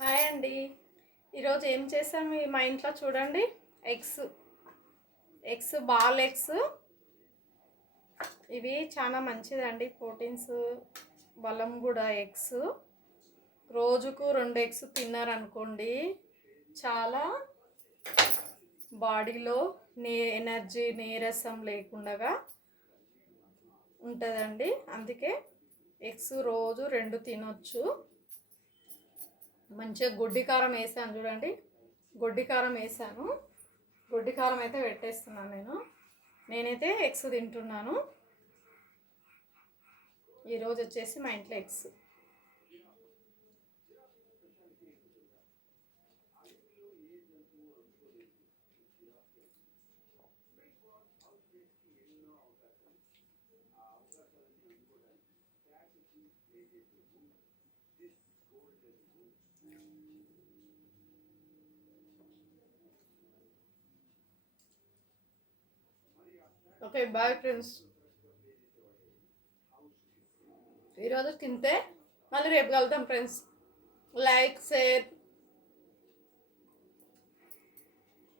Hi అండి. ఈరోజు ఏం చేసాము మా ఇంట్లో చూడండి. Eggs eggs ball eggs. ఇవి చాలా మంచిదండి, ప్రోటీన్స్, బలం కూడా. ఎగ్స్ రోజుకు 2 ఎగ్స్ తిన్నారనుకోండి, చాలా బాడీలో ఎనర్జీ, నీరసం లేకుండా ఉంటుందండి. అందుకే ఎగ్స్ రోజు 2 తినొచ్చు. మంచిగా గొడ్డి కారం వేసాను చూడండి. గొడ్డి కారం వేసాను. గొడ్డి కారం అయితే పెట్టేస్తున్నాను. నేనైతే ఎగ్స్ తింటున్నాను. ఈరోజు వచ్చేసి మా ఇంట్లో ఎగ్స్. Okay, bye friends. ఈరోజు తింటే మళ్ళీ రేపు కలుద్దాం ఫ్రెండ్స్. Like, share,